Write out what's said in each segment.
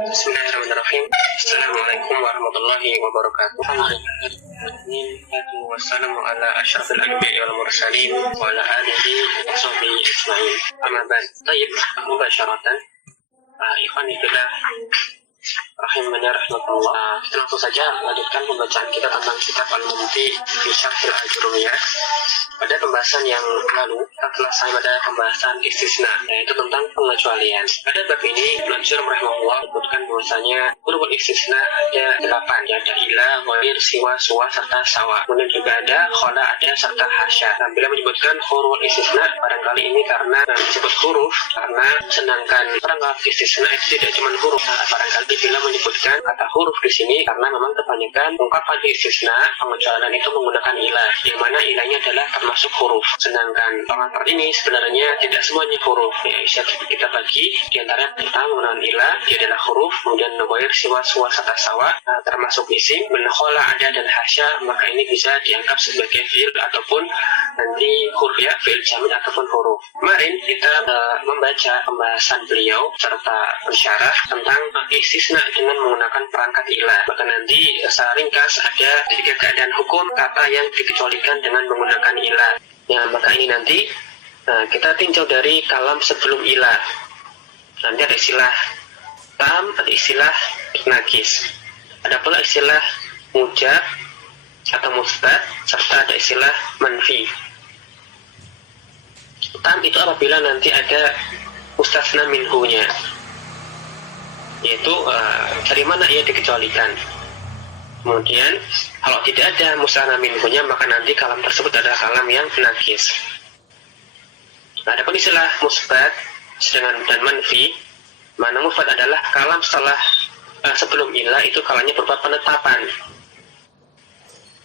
Bismillahirrahmanirrahim. Assalamualaikum warahmatullahi wabarakatuh. Wassalamu ala asyrafil anbiya'i wal mursalin wa ala alihi wa sahbihi ajma'in. Amma ba'd. Tayyib, mubasyaratan. Ikhwani fillah rahimani rahmatullah. Kita langsung saja melanjutkan pembacaan kita tentang kitab Al-Mumti fi Syarhil Ajurumiyah. Pada pembahasan yang lalu, telah saya pada pembahasan istisna, yaitu tentang pengecualian. Pada bab ini, Al-Ajur rahimahullah menyebutkan bahwasanya huruf istisna ada 8, ada ila, ghair, siwa, suwa, serta sawa. Kemudian juga ada khola, ada serta hasya. Nah, bila menyebutkan huruf istisna, barangkali ini karena disebut huruf, karena sedangkan perangkat istisna itu tidak cuma huruf. Nah, barangkali bila menyebutkan kata huruf di sini, karena memang kebanyakan ungkapan istisna pengecualian itu menggunakan ila, yang mana ilahnya adalah termasuk huruf. Sedangkan pengantar ini sebenarnya tidak semuanya huruf. Ya, kita bagi di antara pertama menggunakan ilah, dia adalah huruf, kemudian ghair, siwa, suwa, serta sawa, termasuk isim, khola, ada dan hasya, maka ini bisa dianggap sebagai fi'il ataupun nanti huruf, ya, fi'il jamil ataupun huruf. Kemarin kita membaca pembahasan beliau serta pensyarah tentang istisna dengan menggunakan perangkat ilah. Maka nanti secara ringkas ada 3 keadaan hukum kata yang dikecualikan dengan menggunakan ilah. Ya, maka ini nanti kita tinjau dari kalam sebelum ilah. Nanti ada istilah tam, ada istilah nakis, ada pula istilah mujab atau musbat, serta ada istilah manfi. Tam itu apabila nanti ada mustasna minhunya, yaitu dari mana ia dikecualikan. Kemudian kalau tidak ada mustasna minhunya, maka nanti kalam tersebut adalah kalam yang nakis. Nah, ada pun istilah musbat sedangkan dan manfi. Mana musbat adalah kalam setelah sebelum ilah itu kalamnya berupa penetapan.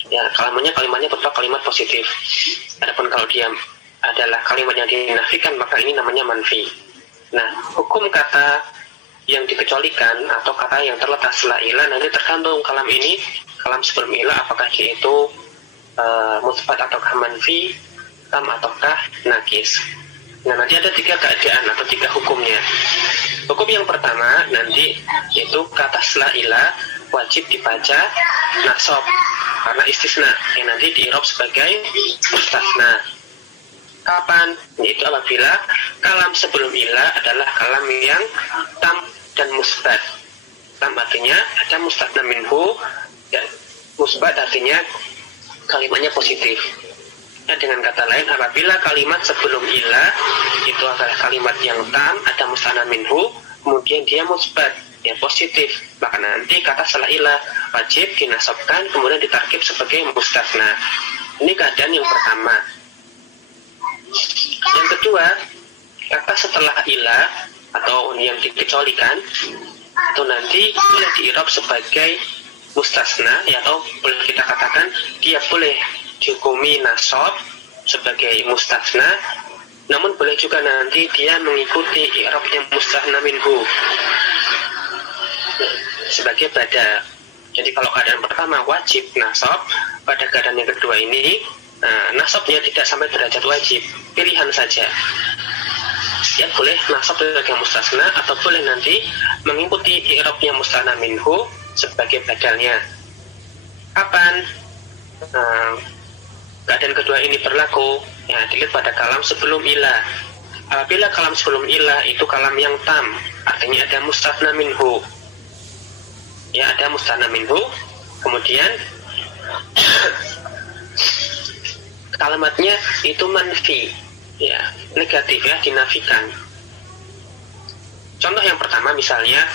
Ya, kalimatnya berupa kalimat positif. Adapun kalau dia adalah kalimat yang dinafikan, maka ini namanya manfi. Nah, hukum kata yang dikecualikan atau kata yang terletak setelah ilah nanti tergantung kalam ini, kalam sebelum ilah, apakah dia itu musbat ataukah manfi, tam ataukah nakis. Nah, nanti ada 3 keadaan atau 3 hukumnya. Hukum yang pertama nanti yaitu kata setelah ilah wajib dibaca nasab karena istisna yang nanti di-i'rab sebagai mustasna. Kapan? Yaitu apabila kalam sebelum ilah adalah kalam yang tam dan musbat. Tam artinya ada mustasna minhu, dan musbat artinya kalimatnya positif. Nah, dengan kata lain, apabila kalimat sebelum ilah itu adalah kalimat yang tam, ada mustasna minhu, kemudian dia musbat, ya positif, maka nanti kata setelah ilah wajib dinasabkan kemudian ditarkib sebagai mustasna. Ini keadaan yang pertama. Yang kedua, kata setelah ilah atau yang dikecualikan itu nanti boleh di-i'rab sebagai mustasna, ya, atau boleh kita katakan dia boleh dihukumi nasab sebagai mustasna, namun boleh juga nanti dia mengikuti i'rabnya mustasna minhu sebagai badal. Jadi kalau keadaan pertama wajib nasab, pada keadaan yang kedua ini nasabnya tidak sampai derajat wajib, pilihan saja. Ya, boleh nasab sebagai mustasna atau boleh nanti mengikuti i'rabnya mustasna minhu sebagai badalnya. Kapan keadaan kedua ini berlaku? Ya, dilihat pada kalam sebelum ilah. Apabila kalam sebelum ilah itu kalam yang tam, artinya ada mustasna minhu. Ya, ada mustasna minhu. Kemudian kalimatnya itu manfi, ya, negatif, ya, dinafikan. Contoh yang pertama misalnya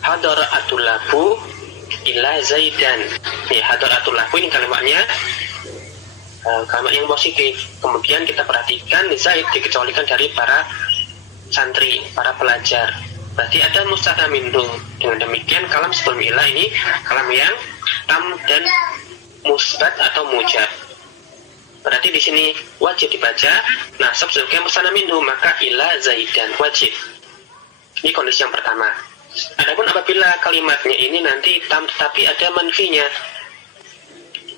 hadara atulabu ila zaidan. Ya, hadara atulabu ini kalimatnya kalimat yang positif. Kemudian kita perhatikan zaid dikecualikan dari para santri, para pelajar. Berarti ada mustasna minhu. Dengan demikian kalam sebelum ilah ini kalam yang tam dan musbat atau mujab. Berarti di sini wajib dibaca nasab sebagai mustasna minhu, maka ila zaidan wajib. Ini kondisi yang pertama. Adapun apabila kalimatnya ini nanti tam tetapi ada manfinya,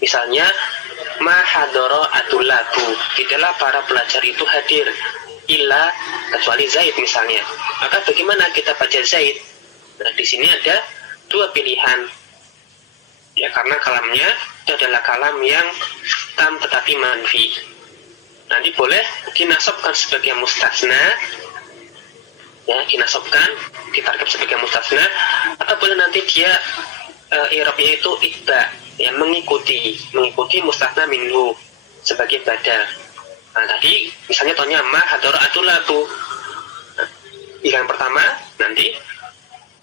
misalnya ma hadara atulabu, tidaklah para pelajar itu hadir. illa kecuali Zaid misalnya. Maka bagaimana kita baca Zaid? Nah, di sini ada dua pilihan. Ya, karena kalamnya itu adalah kalam yang tam tetapi manfi. Nanti boleh dinasabkan sebagai mustasna, ya, dinasabkan, ditarkib sebagai mustasna, atau boleh nanti dia i'rabnya itu itba, ya, mengikuti mustasna minhu sebagai badal. Nah, tadi misalnya contohnya ma hadara atulabu. Nah, yang pertama nanti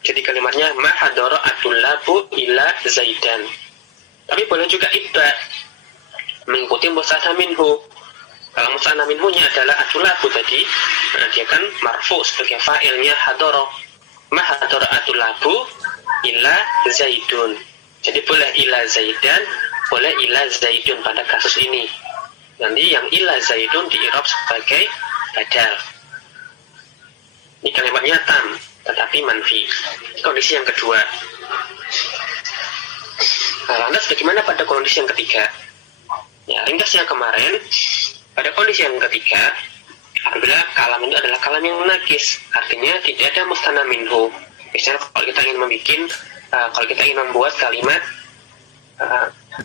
jadi kalimatnya ma hadara atulabu ila zaidan. Tapi boleh juga itba, mengikuti mustasna minhu. Kalau mustasna minhunya adalah atulabu tadi, nah, dia kan marfu sebagai fa'ilnya hadara. Ma hadara atulabu ila zaidun. Jadi boleh ila zaidan, boleh ila zaidun pada kasus ini. Nanti yang ila zaidun di-i'rab sebagai badal. Ini kalimatnya tam tetapi manfi. Kondisi yang kedua. Nah, lantas bagaimana pada kondisi yang ketiga? Ya, ringkasnya kemarin, pada kondisi yang ketiga, apabila kalam itu adalah kalam yang nakis, artinya tidak ada mustana minhu. Misalnya kalau kita ingin membuat kalimat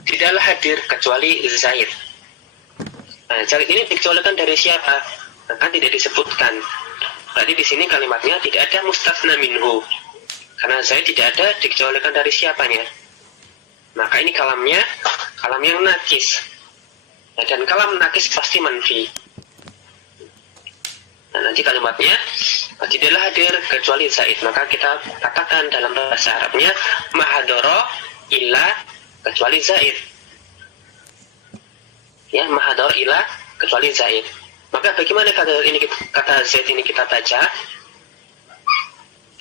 tidaklah hadir kecuali Zaid. Nah, Zaid ini dikecualikan dari siapa? Nah, kan tidak disebutkan. Berarti di sini kalimatnya tidak ada mustasna minhu. Karena Zaid tidak ada dikecualikan dari siapanya. Maka ini kalamnya kalam yang nakis. Nah, dan kalam nakis pasti manfi. Nah, nanti kalimatnya tidaklah hadir kecuali Zaid. Maka kita katakan dalam bahasa Arabnya mahadoro illa kecuali Zaid. Ya, mahadoro illa kecuali Zaid. Maka bagaimana kata Zaid ini kita baca?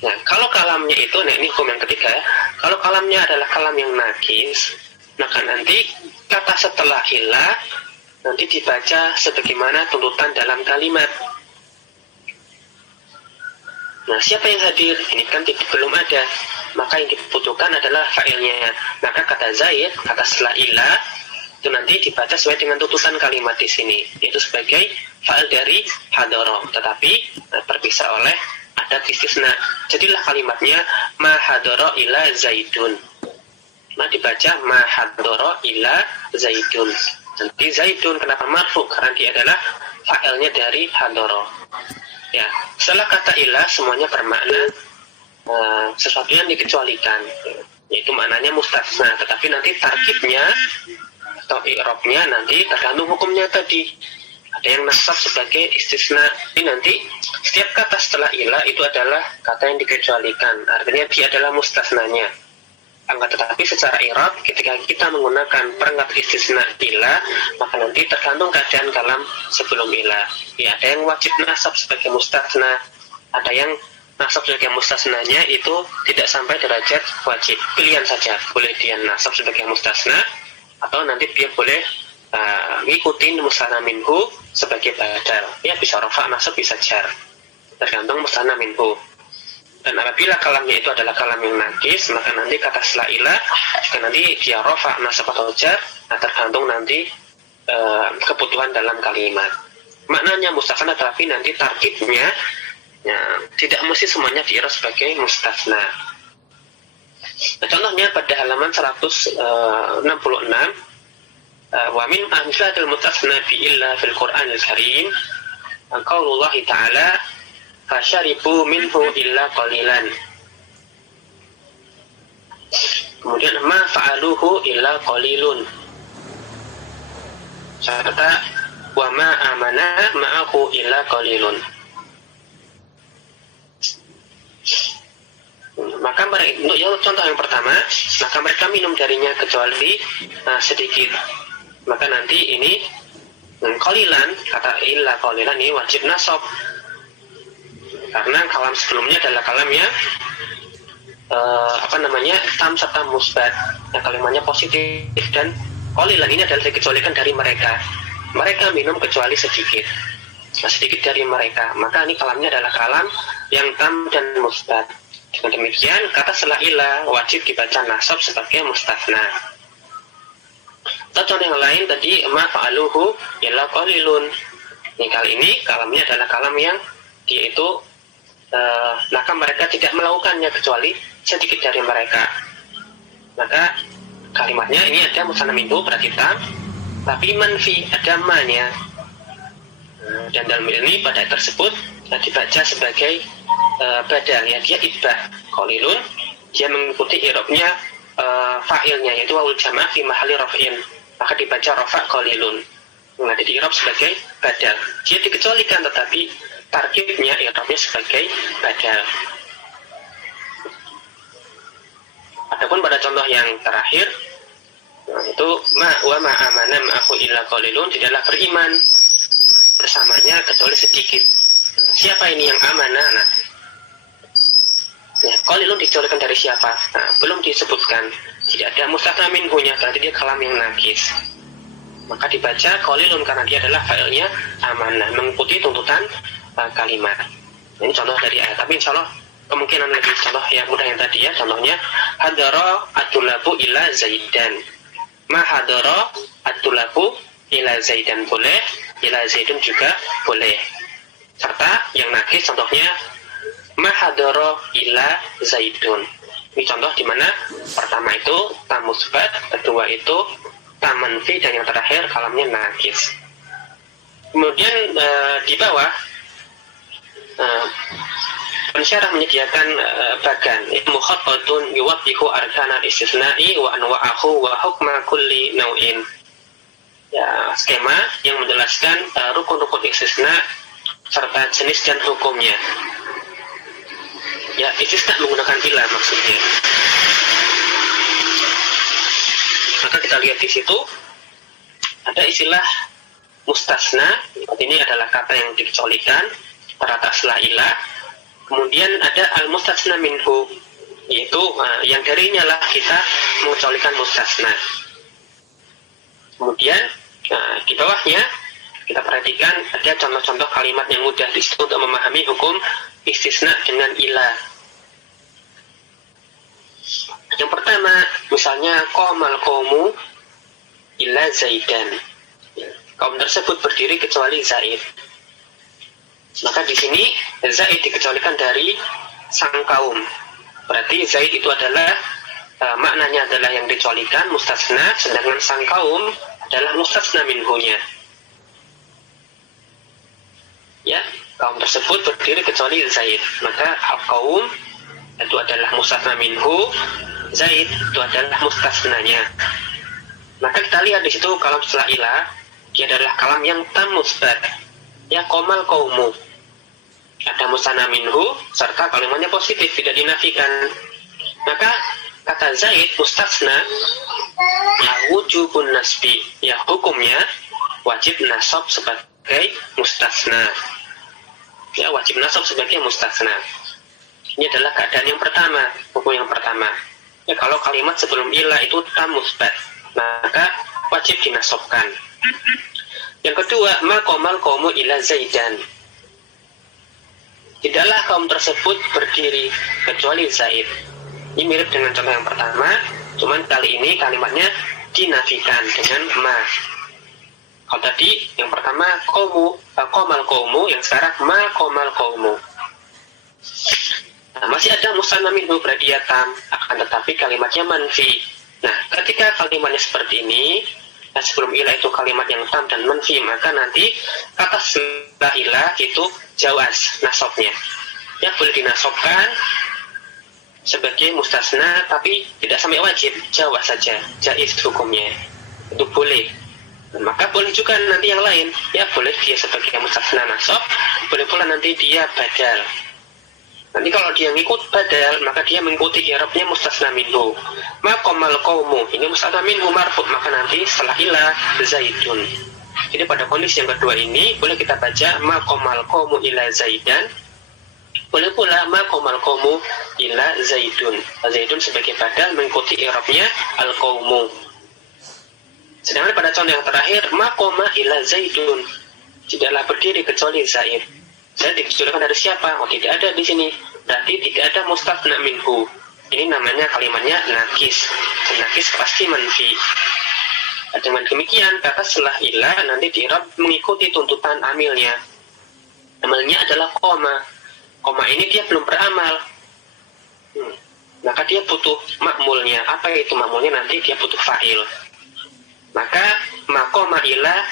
Nah, kalau kalamnya itu, nah ini hukum yang ketiga ya. Kalau kalamnya adalah kalam yang nakis, maka nanti kata setelah illa nanti dibaca sebagaimana tuntutan dalam kalimat. Nah, siapa yang hadir? Ini kan belum ada. Maka yang dibutuhkan adalah fa'ilnya. Maka kata Zaid, kata setelah illa itu nanti dibaca sesuai dengan tuntutan kalimat di sini, yaitu sebagai fa'il dari hadara, tetapi terpisah oleh adat istisna. Jadilah kalimatnya ma hadara ila zaidun. Nah, dibaca ma hadara ila zaidun. Nanti zaidun kenapa marfu? Karena dia adalah fa'ilnya dari hadara. Ya, setelah kata ila semuanya bermakna sesuatu yang dikecualikan, yaitu maknanya mustasna, tetapi nanti tarkibnya atau i'rabnya nanti tergantung hukumnya tadi. Ada yang nasab sebagai istisna. Ini nanti setiap kata setelah ila itu adalah kata yang dikecualikan, artinya dia adalah mustasnanya. Akan tetapi secara i'rab ketika kita menggunakan perangkat istisna ila, maka nanti tergantung keadaan kalam sebelum ila. Ya, ada yang wajib nasab sebagai mustasna, ada yang nasab sebagai mustasnanya itu tidak sampai derajat wajib. Pilihan saja, boleh dia nasab sebagai mustasna atau nanti dia boleh ngikutin mustasna minhu sebagai badal. Ya, bisa rafa, nasab, bisa jar, tergantung mustasna minhu. Dan apabila kalamnya itu adalah kalam yang nakis, maka nanti kata setelah ilah jika nanti dia rafa, nasab atau jar, tergantung nanti kebutuhan dalam kalimat. Maknanya mustasna, tapi nanti tarkibnya ya, tidak mesti semuanya di'rab sebagai mustasna. Nah, contohnya pada halaman 166, wa min amsalatil mustasna bi illa fil Qur'anil Karim qaulullah ta'ala fasyaribu minhu illa qalilan. Kemudian ma fa'aluhu illa qalilun. Serta wa ma amana ma'ahu illa qalilun. Maka untuk contoh yang pertama, maka mereka minum darinya kecuali sedikit. Maka nanti ini qalilan, kata illa qalilan ini wajib nasab. Karena kalam sebelumnya adalah kalam yang tam serta musbat, yang kalimatnya positif, dan qalilan ini adalah dikecualikan dari mereka. Mereka minum kecuali sedikit. Sedikit dari mereka. Maka ini kalamnya adalah kalam yang tam dan musbat. Dengan demikian, kata setelah ila wajib dibaca nasab sebagai mustasna. Contoh yang lain tadi ma fa'aluhu illa qalilun. Ini kali ini kalamnya adalah kalam yang dia itu maka mereka tidak melakukannya kecuali sedikit dari mereka. Maka kalimatnya ini ada musanna minhu berarti tam, tapi manfi ada ma-nya. Dan dalam ini pada tersebut dibaca sebagai badal, ya, dia itba qalilun, dia mengikuti i'rabnya fa'ilnya yaitu wawul jamaah fi mahalli raf'in, maka dibaca rafa' qalilun. Nah, di i'rab sebagai badal. Dia dikecualikan tetapi tarkibnya i'rabnya sebagai badal. Adapun pada contoh yang terakhir itu ma wa ma amana ma'ahu illa qalilun, tidaklah beriman bersamanya kecuali sedikit. Siapa ini yang amanah? Nah, ya, qalilun dikecualikan dari siapa? Nah, belum disebutkan. Tidak ada mustathna minhunya, berarti dia kalam yang nakis. Maka dibaca qalilun karena dia adalah fa'ilnya amanah, mengikuti tuntutan kalimat. Ini contoh dari ayat, tapi insya Allah kemungkinan lebih contoh yang mudah yang tadi, ya. Contohnya hadara at-tulabu ila zaidan. Ma hadara at-tulabu ila zaidan boleh, ila zaidun juga boleh. Serta yang nakis contohnya ma hadara ila zaidun. Ini contoh di mana pertama itu tam musbat, kedua itu tam manfi, dan yang terakhir kalamnya nakis. Kemudian di bawah pensyarah menyediakan bagan mukhatatun yuwaddihu arkana istisna'i wa anwa'ahu wa hukma kulli nau'in. Ya, skema yang menjelaskan rukun-rukun istisna serta jenis dan hukumnya. Ya, istisna menggunakan ila maksudnya. Maka kita lihat di situ ada istilah mustasna. Ini adalah kata yang dikecualikan terletak setelah ila. Kemudian ada al-mustasna minhu, yaitu yang darinya lah kita mengecualikan mustasna. Kemudian di bawahnya kita perhatikan ada contoh-contoh kalimat yang mudah di situ untuk memahami hukum istisna dengan ila. Yang pertama, misalnya qamal qaumu illa zaidan. Kaum tersebut berdiri kecuali Zaid. Maka di sini Zaid dikecualikan dari sang kaum. Berarti Zaid itu adalah maknanya adalah yang dikecualikan mustasna, sedangkan sang kaum adalah mustasna minhunya. Ya, kaum tersebut berdiri kecuali Zaid. Maka al-qaum itu adalah mustasna minhu, Zaid itu adalah mustasnanya. Maka kita lihat di situ kalam setelah ila, dia adalah kalam yang tam musbat. Ya, qamal qaumu. Ada mustasna minhu serta kalimatnya positif, tidak dinafikan. Maka kata Zaid mustasna, ya wujubun nasbi, ya hukumnya wajib nasab sebagai mustasna. Ya, wajib nasab sebagai mustasna. Ini adalah keadaan yang pertama, hukum yang pertama. Ya, kalau kalimat sebelum ila itu tam musbat, maka wajib dinasobkan. Yang kedua, ma qamal qaumu ila zaidan. Tidaklah kaum tersebut berdiri kecuali Zaid. Ini mirip dengan contoh yang pertama, cuman kali ini kalimatnya dinafikan dengan ma. Kalau tadi yang pertama qamal qaumu, yang sekarang ma qamal qaumu. Nah, masih ada musanna minhu berarti ya tam, akan tetapi kalimatnya manfi. Nah, ketika kalimatnya seperti ini, sebelum ilah itu kalimat yang tam dan manfi, maka nanti kata setelah ilah itu jawaz nasabnya. Ya, boleh dinasobkan sebagai mustasna, tapi tidak sampai wajib, jawaz saja, jaiz hukumnya. Itu boleh. Maka boleh juga nanti yang lain, ya boleh dia sebagai mustasna nasab, boleh pula nanti dia badal. Nanti kalau dia ngikut badal, maka dia mengikuti i'rabnya mustasna minhu. Ma qamal qaumu, ini mustasna minhu marfu', maka nanti setelah ila zaidun. Jadi pada kondisi yang kedua ini boleh kita baca ma qamal qaumu ila zaidan. Boleh pula ma qamal qaumu ila zaidun. Zaidun sebagai badal mengikuti i'rabnya al qaumu. Sedangkan pada contoh yang terakhir ma qama ila zaidun, tidaklah berdiri kecuali Zaid. Zaid dikecualikan dari siapa? Oh, tidak ada di sini. Berarti tidak ada mustathna minhu. Ini namanya kalimatnya nakis. Nakis pasti manfi. Dengan demikian, kata setelah ilah nanti diirab mengikuti tuntutan amilnya. Amalnya adalah koma. Koma ini dia belum beramal. Maka dia butuh makmulnya. Apa itu makmulnya? Nanti dia butuh fa'il. Maka makoma ilah,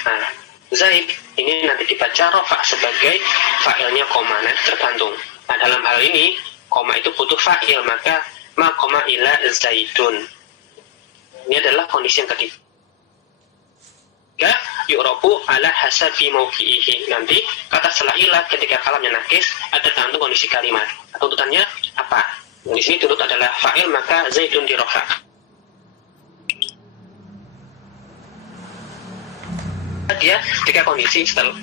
Zaid ini nanti dibaca rofa sebagai fa'ilnya koma. Nah, tergantung. Nah, dalam hal ini koma itu butuh fa'il, maka makoma ilah Zaidun. Ini adalah kondisi yang ketiga. Yu'rabu ala hasabi mawqi'ihi. Nanti kata setelah ilah ketika kalamnya nakis ada tergantung kondisi kalimat. Tuntutannya apa? Di sini tuntut adalah fa'il, maka Zaidun dirofa. Dia tiga kondisi setelah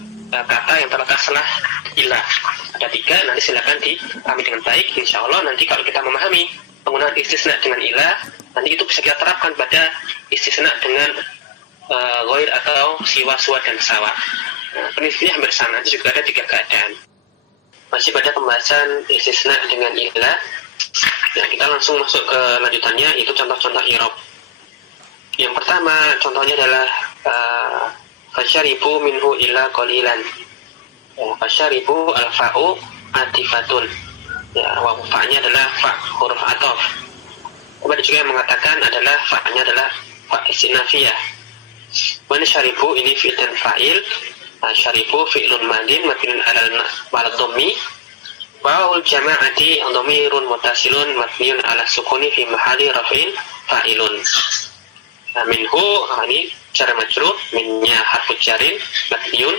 kata yang terletak setelah ilah. Ada tiga, nanti silakan dipahami dengan baik. Insya Allah nanti kalau kita memahami penggunaan istisna dengan ilah, nanti itu bisa kita terapkan pada istisna dengan ghair atau siwa, suwa, dan sawa. Prinsipnya hampir sama, juga ada tiga keadaan. Masih pada pembahasan istisna dengan ilah. Nah, kita langsung masuk ke lanjutannya, itu contoh-contoh i'rab. Yang pertama contohnya adalah fasyaribu minhu illa qalilan. Fasyaribu al-fa'u atifatun. Ya, fa-nya adalah fa huruf ataf. Kemudian juga yang mengatakan adalah fa-nya adalah fa istinafiyah. Mana syaribu ini fi'il dan fa'il. Syaribu fi'lun madin mabniun 'alal dhammi. Wa'ul jama'ati dhamirun muttasilun mabniun 'ala sukuni fi mahalli raf'in fa'ilun. Minhu ini jar majrur, minnya harfu jarin mabniun,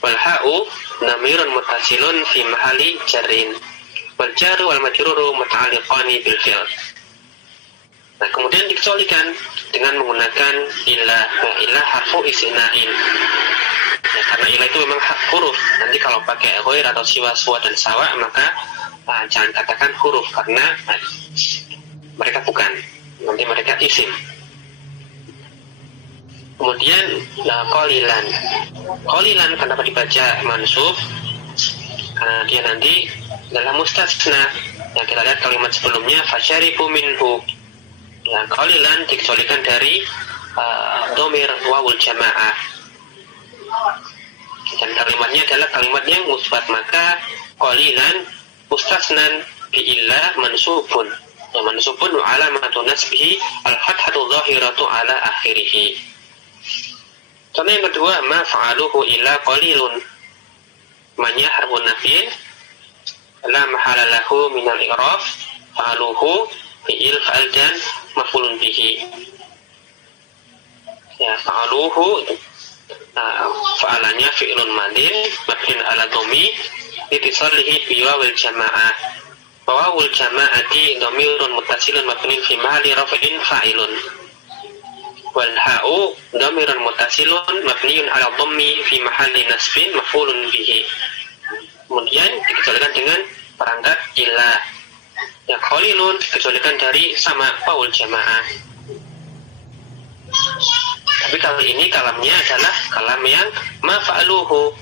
wal ha'u dhamirun muttasilun fi mahalli jarrin, wal jaru wal majruru muta'alliqani bil fi'l. Nah, kemudian dikecualikan dengan menggunakan ilah. Nah, ilah harfu istina'in. Ya, karena ilah itu memang hak huruf. Nanti kalau pakai ghair atau siwa, suwa, dan sawa, maka jangan katakan huruf karena mereka bukan. Nanti mereka isim. Kemudian qalilan. Qalilan kenapa dibaca mansub? Karena dia nanti adalah mustasna. Ya, kita lihat kalimat sebelumnya fasyaribu minhu. Ya, qalilan dikecualikan dari dhamir wawul jamaah. Dan kalimatnya adalah kalimat yang musbat, maka qalilan mustasnan bi illa mansubun. Ya, mansubun wa alamatu nasbihi al-fathatu dhahiratu ala akhirih. Contoh yang kedua, ma fa'aluhu illa qalilun. Manya harfun nafyin la mahala lahu minal i'rab, fa'aluhu fi'il fa'al dan maf'ulun bihi. Ya, fa'aluhu fa'alannya fi'lun madin mabniun 'ala dhammi litisalihi bi wawil jamaah. Wawul jama'ati dhamirun muttasilun mabniun fi mahalli raf'in fa'ilun. Wal ha'u dhamirun muttasilun mabniun 'ala dhammi fi mahalli nasbin maf'ulun bihi. Kemudian dikecualikan dengan perangkat ilah. Ya, qalilun dikecualikan dari sama wawul jamaah. Tapi kali ini kalamnya adalah kalam yang ma fa'aluhu.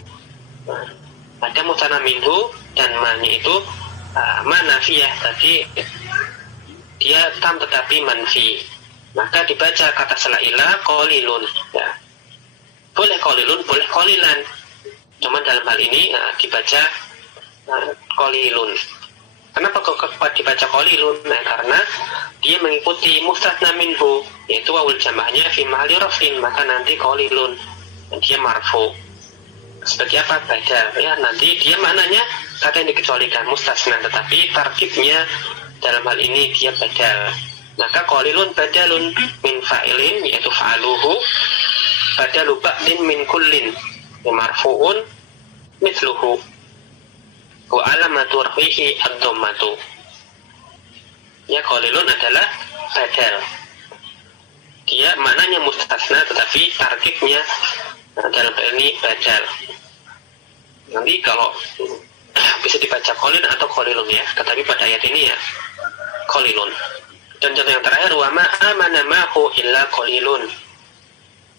Ada mutana minhu dan ma-nya itu ma nafiyah, tadi dia tam tetapi manfi. Maka dibaca kata setelah ilah qalilun. Ya. Boleh qalilun, boleh qalilan. Cuma dalam hal ini dibaca qalilun. Kenapa kok dibaca qalilun? Nah, karena dia mengikuti mustasna minhu, yaitu wawul jamahnya fi mahalli raf'in, maka nanti qalilun dia marfu. Sebagai apa? Badal. Ya, nanti dia maknanya kata yang dikecualikan mustasna, tetapi tarkibnya dalam hal ini dia badal. Maka qalilun badalun min fa'ilin, yaitu fa'aluhu, badalu ba'din min kullin, marfu'un mithluhu, wa alamatu raf'ihi ad-dhammatu. Ya, qalilun adalah badal. Dia maknanya mustasna, tetapi tarkibnya dalam hal ini badal. Nanti kalau bisa dibaca qalil atau qalilun ya, tetapi pada ayat ini ya qalilun. Dan contoh yang terakhir, wa ma amana ma'hu illa qalilun.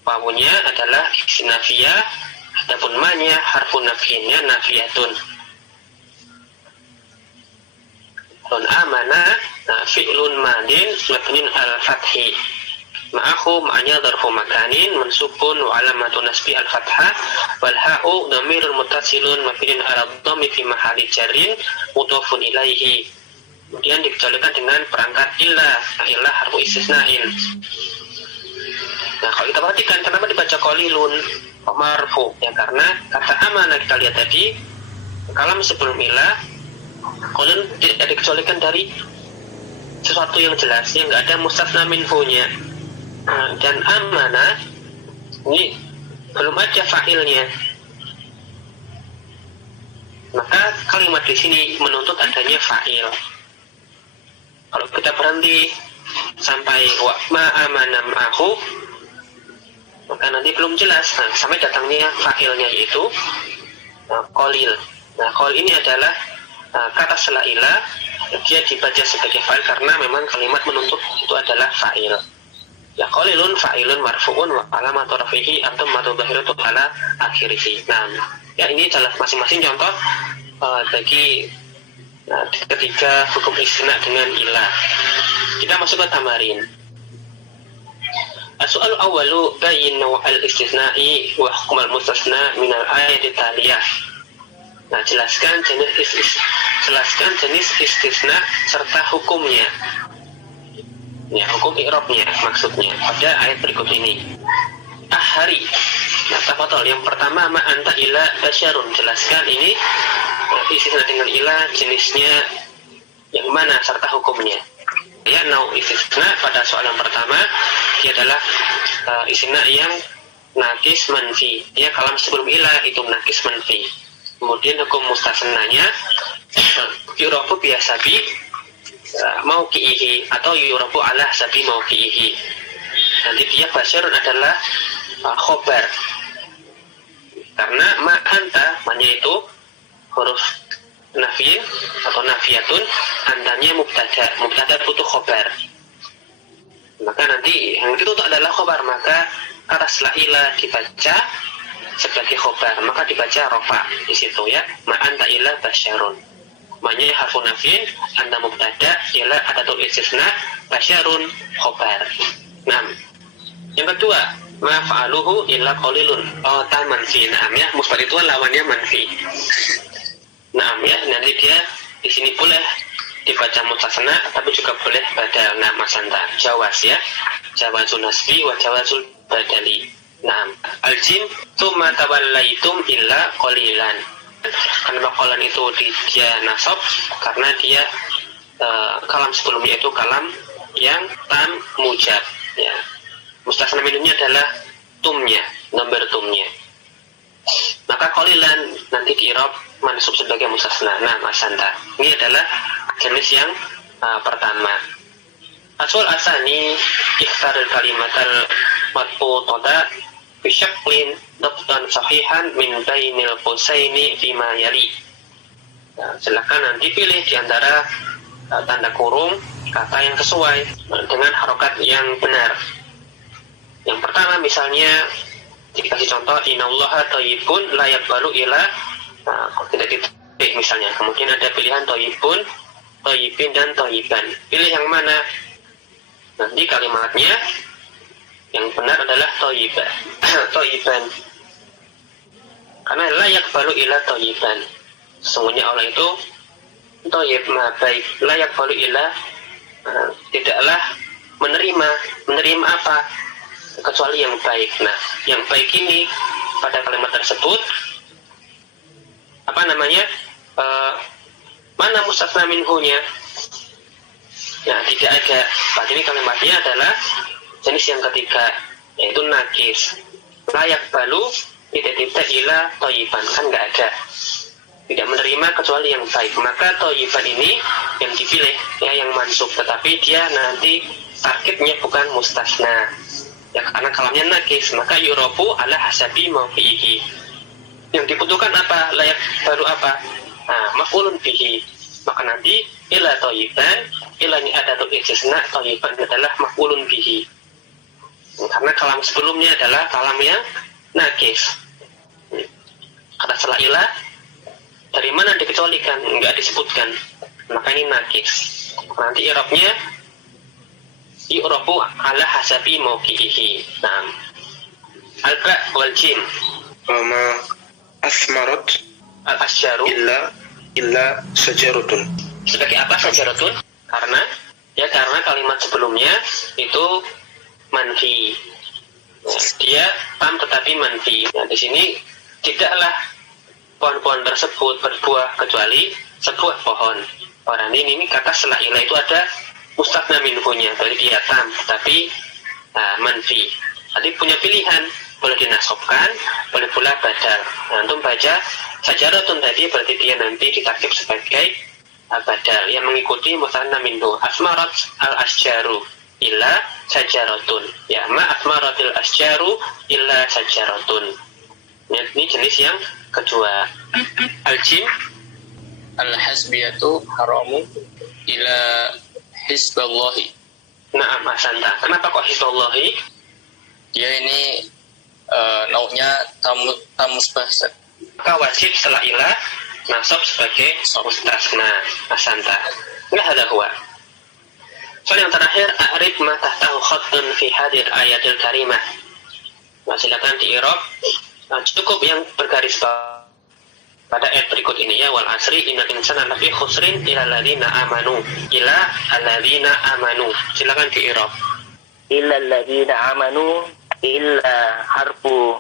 Wawunya adalah nafiyah, adapun ma-nya harfun nafiynya nafiyatun. Dan amana fi'lun madin mabniun al-fathi. Ma'ahu ma'anya dzarfu makanin mansubun wa alamatu nasbi al-fathah wal ha'u dhamirun muttasilun mabniun 'ala dhammi fi mahalli jarrin mudhafun ilaihi. Kemudian dikecualikan dengan perangkat ilah harfu istisna'in. Nah, kalau kita perhatikan kenapa dibaca qalilun marfu? Ya karena kata amanah kita lihat tadi kalam sebelum ilah qalilun tidak dikecualikan dari sesuatu yang jelas, yang nggak ada mustasna minhu-nya. Dan amanah ini belum ada fa'ilnya, maka kalimat di sini menuntut adanya fa'il. Kalau kita berhenti sampai wa ma amana ma'ahu, maka nanti belum jelas. Nah, sampai datangnya fa'ilnya yaitu qalil. Nah, qalil ini adalah kata setelah ilah, dia dibaca sebagai fa'il karena memang kalimat menuntut itu adalah fa'il. Ya qalilun fa'ilun marfu'un wa alamatu rafihi ad-dhammatu dhahiratu ala akhirih. Nah, ya ini adalah masing-masing contoh bagi ketiga hukum istisna dengan ilah. Kita masuk ke tamarin. As-soal awwalu bayyin naw' al-istisna'i wa hukm al-mustasna min al-ayat taliyah. Nah, jelaskan jenis istisna serta hukumnya. Ya, hukum i'rabnya maksudnya pada ayat berikut ini. Ahari. Nah, tafadhol, yang pertama ma anta ila basyarun, jelaskan ini istisna dengan ilah jenisnya yang mana serta hukumnya. Ya, nau istisna pada soal yang pertama dia adalah istisna yang nakis manfi. Ya, kalam sebelum ilah itu nakis manfi. Kemudian hukum mustasnanya yurabu bihasabi mauqi'ihi atau yurabu ala hasabi mauqi'ihi. Nanti dia basyarun adalah khobar, karena ma anta maknanya itu huruf nafi atau nafiyatun, antanya mubtada butuh khobar, maka nanti yang ditutup adalah khobar, maka kata setelah ilah dibaca sebagai khobar, maka dibaca rofa di situ ya. Ma anta ila basyarun, maknanya harfu nafin, anta mubtada, ila adatul istisna, basyarun khobar. Nah, yang kedua ma fa'aluhu illa qalilun, manfi. Naam ya, musbat itu lawannya manfi. Naam ya, nanti dia di sini boleh dibaca mustasna tapi juga boleh badal. Nah, masanta jawaz ya, jawazun nasbi wa jawazul badali. Naam, al-jim tsumma tawallaitum illa qalilan. Kenapa qalan itu dia nasab? Karena dia kalam sebelumnya itu kalam yang tam mujab ya. Mustasna minumnya adalah tumnya, nomor tumnya. Maka qalilan nanti di-i'rab mansub sebagai mustasna. Nah, masanta. Ini adalah jenis yang pertama. Asul asani ikhtaril kalimatal matbutada bisyaklin dabtan sahihan min bainil qusaini fima yali. Nah, silakan nanti pilih di antara tanda kurung kata yang sesuai dengan harokat yang benar. Yang pertama misalnya dikasih contoh innallaha thayyibun la yaqbalu illa, nah, tidak dititik misalnya. Kemudian ada pilihan thayyibun, thayyibin dan thayyiban. Pilih yang mana? Nanti kalimatnya yang benar adalah thayyiban. Thayyiban. Karena la yaqbalu illa thayyiban. Sesungguhnya Allah itu thayyib, maha baik. La yaqbalu illa, tidaklah menerima apa? Kecuali yang baik. Nah, yang baik ini pada kalimat tersebut apa namanya? Mana mustasna minhu-nya? Nah, tidak ada. Pada ini kalimatnya adalah jenis yang ketiga, yaitu nakis. Layak balu tidak ila thayyiban, kan nggak ada. Tidak menerima kecuali yang baik. Maka thayyiban ini yang dipilih ya, yang mansub, tetapi dia nanti targetnya bukan mustasna. Ya, karena kalamnya nakis, maka yurabu ala hasabi mauqi'ihi. Yang dibutuhkan apa? Layak baru apa? Nah, maf'ulun bihi. Maka nanti ila thayyiban, ila ini adatul istisna, thayyiban adalah maf'ulun bihi. Karena kalam sebelumnya adalah kalam yang nakis. Kata setelah ilah dari mana dikecualikan? Enggak disebutkan. Maka ini nakis. Nanti i'rabnya yu'rabu ala hasabi mawqi'ihi. Nah, al-ba wal jim. Ma asmarat Al-asjaru illa sajaratun. sebagai apa sajaratun? Karena kalimat sebelumnya itu manfi. Nah, dia tam tetapi manfi. Nah, di sini tidaklah pohon-pohon tersebut berbuah kecuali sebuah pohon. Orang ini kata setelah ilah itu ada mustatsna minhunya, berarti dia tam tetapi manfi. Tadi punya pilihan, boleh dinasobkan, boleh pula badal. Nah, untuk baca sajaratun tadi berarti dia nanti ditakib sebagai badal yang mengikuti mustatsna minhu. Asmarat al-asjaru illa sajaratun. Ya, ma asmaratil asjaru illa sajaratun. Ini jenis yang kedua. Al-jim al-hasbiyatu haramu ila hisballahi. Na'am ahsanta. Kenapa kok hisballahi? Dia ini nau'nya tamus bahasa. Maka wajib setelah ilah nasab sebagai mustasna. Ahsanta. Enggak ada huwa. Soal yang terakhir, a'rif ma tahtahu khattun fi hadir ayatil karimah. Nah, silakan di-i'rab. Nah, cukup yang bergaris bawah pada ayat berikut ini ya, wal asri innal insana lafi khusrin illa alladzina amanu. Illa alladzina amanu. Silakan di-i'rab. Illa alladzina amanu, illa harfu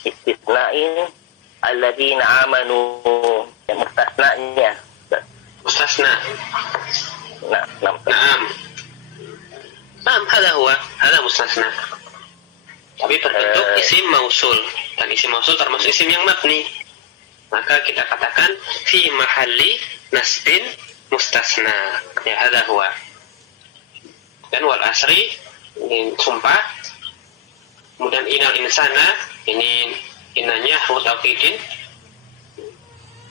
istisna'in, alladzina amanu mustasna'nya. Mustasna. Naam. Naam, hada mustasna. Tapi berbentuk isim mausul, dan isim mausul termasuk isim yang mabni. Maka kita katakan fi mahalli nasbin mustasna. Ya, hada huwa. Dan wal asri ini sumpah. Kemudian inal insana, ini inanya huruf taukidin.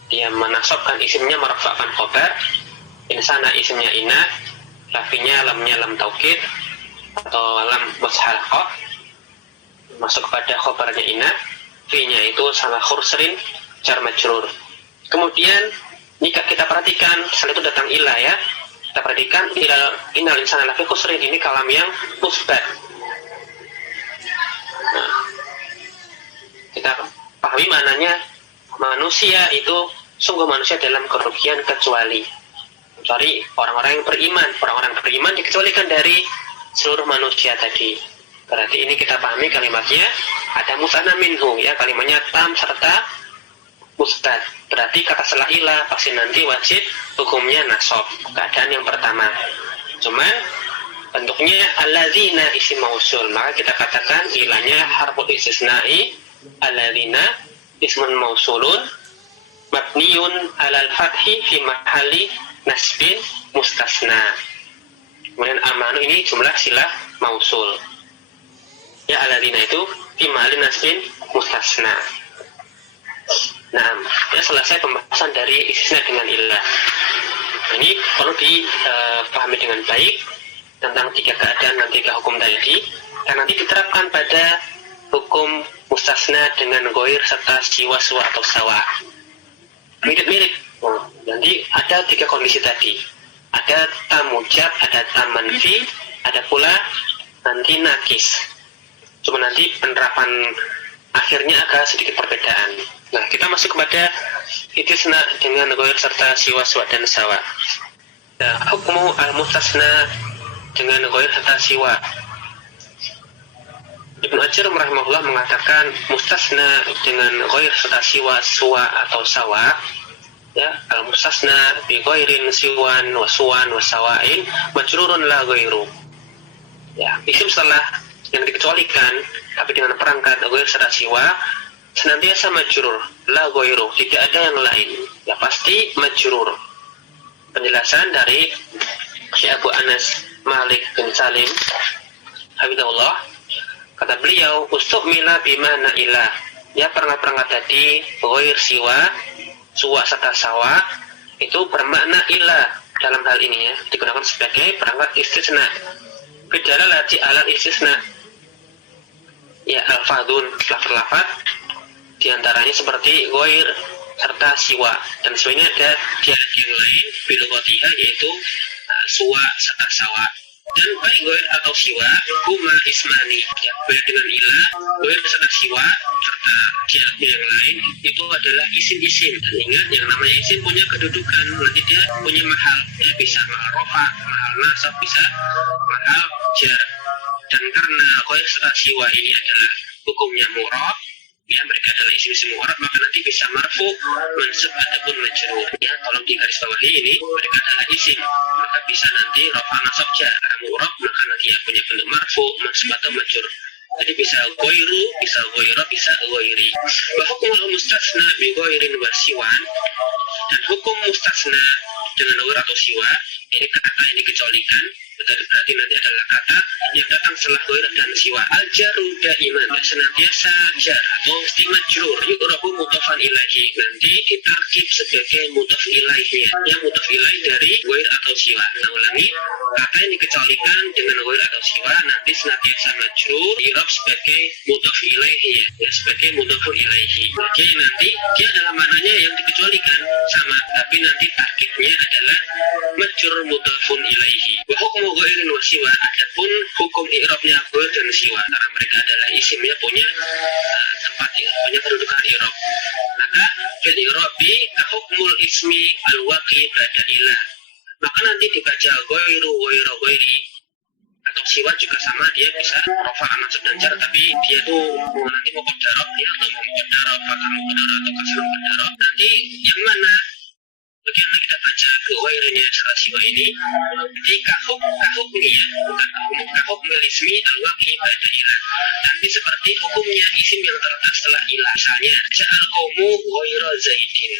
Dia menasabkan isimnya, merafa'kan khobar. Insana isimnya ina, lafinya lamnya lam taukid atau lam mushalaqah, masuk kepada khobarnya ina. Fi-nya itu sama khusrin jar majrur. Kemudian jika kita perhatikan setelah itu datang ilah ya, kita perhatikan inal insana lafi khusrin, ini kalam yang musbat. Nah, kita pahami maknanya manusia itu sungguh manusia dalam kerugian kecuali orang-orang yang beriman. Orang-orang yang beriman dikecualikan dari seluruh manusia tadi. Berarti ini kita pahami kalimatnya ada musanna minhu ya, kalimatnya tam serta musbat. Berarti kata setelah ilah pasti nanti wajib hukumnya nasab. Keadaan yang pertama. Cuman bentuknya alladzina isim mausul, maka kita katakan ilahnya harful istisna'i, alladzina ismun mausulun mabniun alal fathi fi mahalli nasbin mustasna. Kemudian amanu ini jumlah silah mausul. Ya, alladzina itu fi mahalli nasbin mustasna. Nah, ya selesai pembahasan dari istisna dengan ilah. Ini perlu dipahami dengan baik tentang tiga keadaan dan tiga hukum tadi, dan nanti diterapkan pada hukum mustasna dengan goir serta siwa, suwa atau sawa. Mirip-mirip. Nanti ada tiga kondisi tadi. Ada tam mujab, ada tam manfi, ada pula nanti nakis. Cuma nanti penerapan akhirnya agak sedikit perbedaan. Nah, kita masuk kepada istisna dengan goir serta siwa, suwa dan sawa. Nah, hukmu al-mustasna dengan goir serta siwa. Ibnu Hajar rahimahullah mengatakan mustasna dengan ghair serta siwa, suwa atau sawa, ya, al mustasna bi ghairin siwan wa suwan wa sawain majrurun la ghairu. Ya, isim setelah yang dikecualikan tapi dengan perangkat ghair serta siwa senantiasa majrur, la ghairu, tidak ada yang lain. Ya, pasti majrur. Penjelasan dari Syekh Abu Anas Malik bin Salim hafizahullah, kata beliau, ustukmila bimana ilah. Ya, perangkat-perangkat tadi, ghair siwa, suwa serta sawa, itu bermakna ilah dalam hal ini ya, digunakan sebagai perangkat istisna. Bidalalati alal istisna. Ya, al-fadun, lafaz-lafaz, diantaranya seperti ghair serta siwa. Dan sebenarnya ada dialek yang lain, bilughatiha, yaitu suwa serta sawa. Dan baik goir atau siwa huma ismani, ya, baik dengan ilah, goir serta siwa serta dialek yang lain itu adalah isim-isim. Dan ingat, yang namanya isim punya kedudukan, nanti dia punya mahal, dia bisa mahal rofa, mahal nasab, bisa mahal jar. Dan karena goir serta siwa ini adalah hukumnya murab, ya, mereka adalah isim-isim mu'rab, maka nanti bisa marfu, mansub ataupun majrur. Ya, tolong digarisbawahi ini, mereka adalah isim, maka bisa nanti rafa nasab jar. Karena mu'rab, maka nanti ya punya bentuk marfu, mansub atau majrur. Jadi bisa goiru, bisa goiro, bisa goiri. Wa hukmul mustasna bi goirin wa siwan, dan hukum mustasna dengan goir atau siwa, ini kata yang dikecualikan, berarti nanti adalah kata yang datang setelah goir dan siwa. Al-jaru daiman, senantiasa jar atau mesti majrur, yu'rabu mudhafan ilaihi, nanti ditarkib sebagai mudhaf ilaihnya, yang mudhaf ilaih dari goir atau siwa. Nah, ulangi, kata yang dikecualikan dengan goir atau siwa nanti senantiasa majrur, i'rab sebagai mudhaf ilaihnya, ya, sebagai mudhafun ilaihi. Jadi nanti dia adalah maknanya yang dikecualikan sama, tapi nanti tarkibnya adalah majrur mudhafun ilaihi. Wa hukmu ghairin wa siwa, adapun hukum i'rabnya ghair dan siwa, karena mereka adalah isimnya punya tempat, punya kedudukan i'rab. Maka fil i'rabi ka hukmul ismi al-waqi ba'da ilah. Maka nanti dibaca ghairu, ghairu, ghairi atau siwa juga sama, dia bisa rafa, nasab dan jar, tapi dia tuh nanti muqaddarah, ya, atau muqaddarah, fathah muqaddarah atau kasrah muqaddarah. Nanti yang mana? Bagaimana kita baca ghairnya setelah siwa ini? Jadi kahukmi, ya, bukan kahukmil ismi al-waqi ba'da ilah. Nanti seperti hukumnya isim yang terletak setelah ilah. Misalnya ja'al qaumu ghaira zaidin.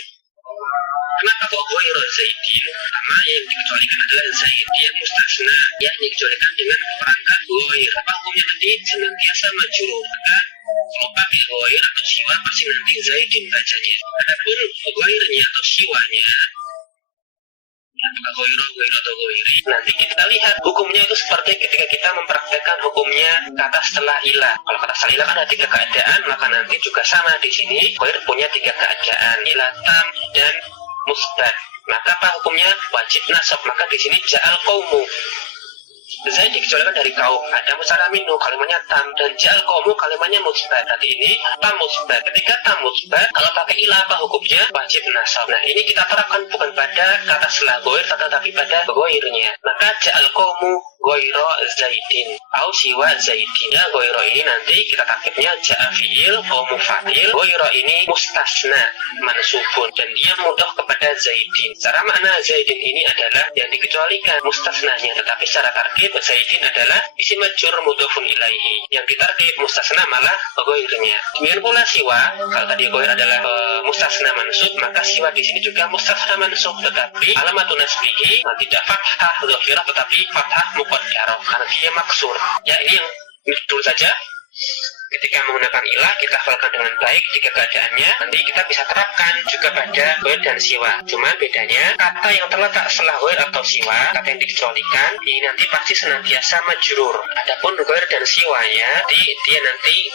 Kenapa kok ghaira zaidin? Pertama yang dikecualikan adalah zaid, yang mustasna, yang dikecualikan dengan perangkat ghair. Apa hukumnya nanti? Senantiasa majrur. Maka kalau pakai ghair atau siwa pasti nanti zaidin bacanya. Adapun ghairnya atau siwanya, apakah ghairo atau ghairi, nanti kita lihat hukumnya itu seperti ketika kita mempraktekkan hukumnya kata setelah ilah. Kalau kata setelah ilah kan ada 3 keadaan, maka nanti juga sama di sini. Ghair punya 3 keadaan, ilah tam dan musbat. Maka apa hukumnya? Wajib nasab. Maka di sini ja'al qaumu, Zaid dikecualikan dari kaum, ada musara minhu, kalimatnya tam, dan ja'al qaumu kalimatnya musbat. Berarti ini tam musbat. Ketika tam musbat, kalau pakai ilah apa hukumnya? Wajib nasab. Nah, ini kita terapkan bukan pada kata setelah ghair, tetapi pada ghairnya. Maka ja'al qaumu ghaira zaidin au siwa zaidin. Ya, ghaira ini nanti kita tarkibnya ja'a fi'il, qaumu fa'il, ghaira ini mustasna mansubun, dan dia mudah kepada zaidin. Secara makna zaidin ini adalah yang dikecualikan mustasnanya, tetapi secara tarkib zaidin adalah isim majrur mudhafun ilaihi. Yang ditarkib mustasna malah ghairnya. Demikian pula siwa, kalau tadi ghair adalah mustasna mansub, maka siwa di sini juga mustasna mansub, tetapi alamatun nasbihi tidak fathah dhahirah, tetapi fathah muqaddarah karena dia maksur. Ya, ini yang dulu saja. Ketika menggunakan ilah, kita hafalkan dengan baik 3 keadaannya. Nanti kita bisa terapkan juga pada ghair dan siwa. Cuma bedanya, kata yang terletak setelah ghair atau siwa, kata yang dikecualikan, ini nanti pasti senantiasa majrur. Adapun ghair dan siwanya, dia nanti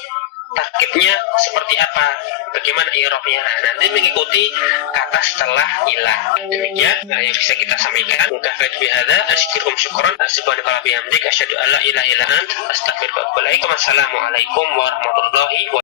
tarkibnya seperti apa, bagaimana i'rabnya, nanti mengikuti kata setelah ilah. Demikian yang bisa kita sampaikan. Mudah baik bihadza, asykurukum syukran, subhanaka wa bihamdika, asyhadu an la ilaha illa anta, astaghfiruka wa atubu ilaik. Wassalamualaikum warahmatullahi wabarakatuh.